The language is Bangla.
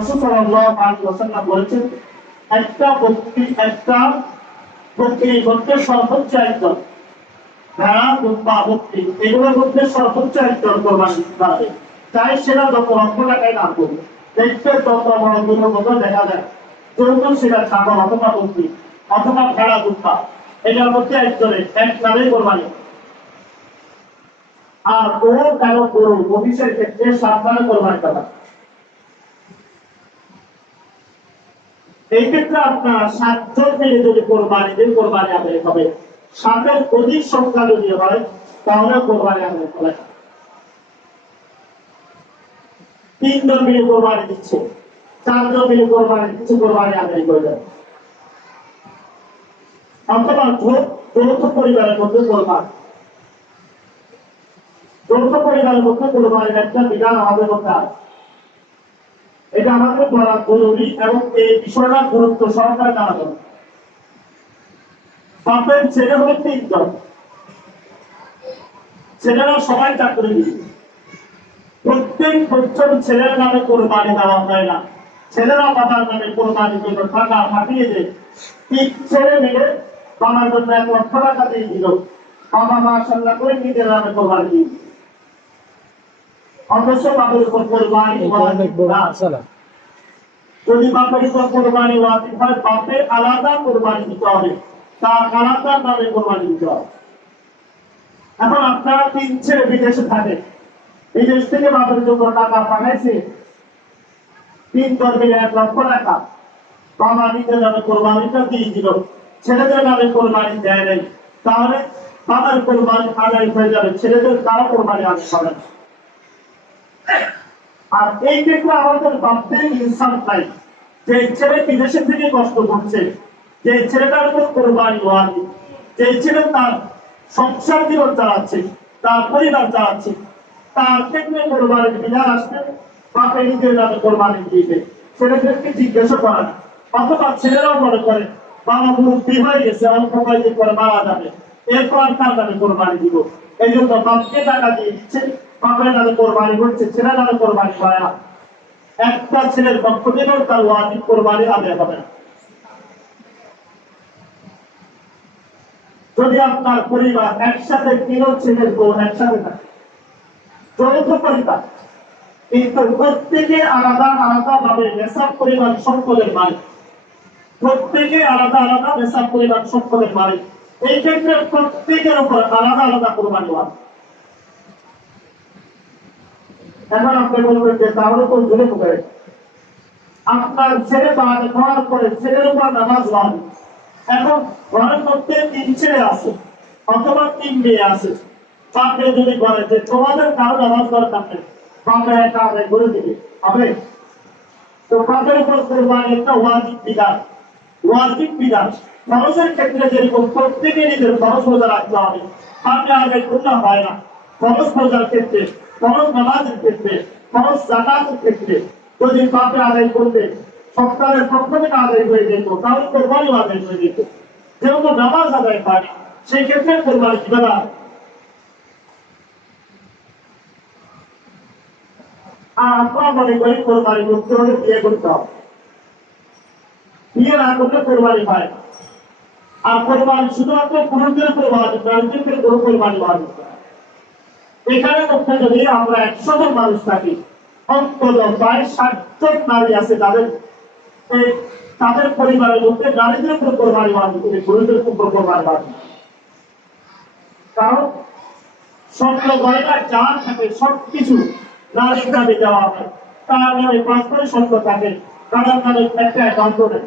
রাসূল সাল্লাল্লাহু আলাইহি ওয়াসাল্লাম বলেছেন একটা বকরির মধ্যে সর্বোচ্চ একজন ভেড়া দুম্বা বকরি এগুলোর মধ্যে সর্বোচ্চ একজন কোরবানি দিতে হবে। তাই সেটা যত লক্ষ টাকায় দাম করবে দেখতে তত বড় গরুর মতো দেখা যায়, যেহেতু সেটা ছাগল অথবা বকরি অথবা ভেড়া দুম্বা এটার মধ্যে একজনের এক নামে কোরবানি। আর ও কেন গরু মহিষের ক্ষেত্রে সাবধানে কোরবানি করা। এই ক্ষেত্রে আপনার 7 জন মিলে যদি কোরবানি আদায় হবে, 7-এর অধিক সংখ্যা যদি হয় তাহলে কোরবানি আদায় হবে। 3 জন মিলে কোরবানি দিচ্ছে, 4 জন মিলে কোরবানি দিচ্ছে, কোরবানি আদায় করে যাবে। অথবা যৌথ পরিবারের মধ্যে কোরবানির একটা বিধান আমাদের মধ্যে আছে। এটা আমাদের বলা জরুরি এবং এই বিষয়টা গুরুত্ব সহকারে জানা দরকার। বাপের ছেলে হলো 3 জন, ছেলেরা সবাই চাকরি দিচ্ছে। প্রত্যেক বছর ছেলের নামে কোরবানি দেওয়া হয় না, ছেলেরা বাবার নামে কোরবানির জন্য টাকা পাঠিয়ে দেয়। 3 ছেলে মিলে বাবার জন্য 1 লক্ষ টাকা দিয়ে দিল, বাবা মাশাআল্লাহ করে নিজের নামে কোরবানি দিয়ে দিল। অবশ্য বাবার উপর কোরবানি যদি বাপের উপর কোরবানি ওয়াজিব হয়, বাপের আলাদা কোরবানি দিতে হবে, তার আলাদা নামে কোরবানি দিতে হবে। এখন আপনারা 3 ছেলে বিদেশে থাকে, বিদেশ থেকে বাপের জন্য টাকা পাঠাইছে 3 জন মিলে 1 লক্ষ টাকা, বাবা নিজের নামে কোরবানিটা দিয়ে দিল, ছেলেদের নামে কোরবানি দেয় নাই, তাহলে বাবার কোরবানি আদায় হয়ে যাবে, ছেলেদের কারো কোরবানি আদায় হবে না। আর এই ক্ষেত্রে আমাদের বাপদের ইনসাফ নাই। যে ছেলে বিদেশে থেকে কষ্ট করছে, যে ছেলেটার উপর কোরবানি ওয়াজিব, যে ছেলে তার সংসার জীবন চালাচ্ছে, তার পরিবার চালাচ্ছে, তার ক্ষেত্রে কোরবানির বিধান আসবে, বাপে নিজের নামে কোরবানি দিবে, ছেলেদেরকে জিজ্ঞাসা করে না। অথবা ছেলেরাও মনে করে বাবা মুরব্বী হয়ে গেছে, অল্প কয়েকদিন পরে মারা যাবে, এরপর তার নামে কোরবানি দিব, এই জন্য বাপকে টাকা দিয়ে দিচ্ছে, বাপের নামে কোরবানি করছে, ছেলের নামে কোরবানি হয় না। একটা ছেলের পক্ষ থেকেও তার ওয়াজিব কোরবানি আদায় হবে না। যদি আপনার পরিবার একসাথে 3 ছেলের বউ একসাথে থাকে, যৌথ পরিবার, কিন্তু প্রত্যেকে আলাদা আলাদা ভাবে নেশাব পরিবার সম্পদের মালিক, প্রত্যেকে আলাদা আলাদা নেশাব পরিবার সম্পদের মালিক, এই ক্ষেত্রে প্রত্যেকের উপর আলাদা আলাদা কোরবানি হয়। এখন আপনি বলবেন যে তাহলে তো জুড়ে ঢুকে আপনার ছেলে বাদ হওয়ার পরে ছেলের উপর নামাজ ওয়াজিব। এখন ঘরের মধ্যে 3 ছেলে আছে অথবা 3 মেয়ে আছে, বাপে যদি বলে যে তোমাদের কারো নামাজ দরকার নেই, বাপে একা আদায় করে দিবে হবে, তো বাপের উপর কোরবানি একটা ওয়াজিব বিধান। ফরজের ক্ষেত্রে যেরকম প্রত্যেকে নিজের ফরজ রোজা রাখতে হবে, বাপে আদায় করতে হয় না। ফরজ রোজার ক্ষেত্রে, ফরজ নামাজের ক্ষেত্রে, ফরজ যাকাতের ক্ষেত্রে যদি বাপে আদায় করবে, সপ্তাহের পক্ষ থেকে আদায় হয়ে যেত, তাহলে কোরবানিও আদায় হয়ে যেত। যেহেতু নামাজ আদায় হয় না, সেই ক্ষেত্রে কোরবানি দিবে না। আর আপনারা মনে করি কোরবানি করতে হলে বিয়ে করতে হবে, বিয়ে না করলে কোরবানি হয় না। আর কোরবানি শুধুমাত্র পুরুষদের কোরবানি, নারীদের কোনো কোরবানি হয়। এখানে মধ্যে যদি আমরা 100 জন মানুষ থাকি, অন্তত প্রায় 60 জন নারী আছে, তাদের পরিবারের মধ্যে নারীদের উপর কোরবানি হয়, পুরুষদের উপর কোরবানি হয়। কারণ স্বর্ণ গয়না যা থাকে সবকিছু নারীর নামে দেওয়া হয়, তার নামে 5 স্বর্ণ থাকে, তার নামে একটা অ্যাকাউন্ট নেই।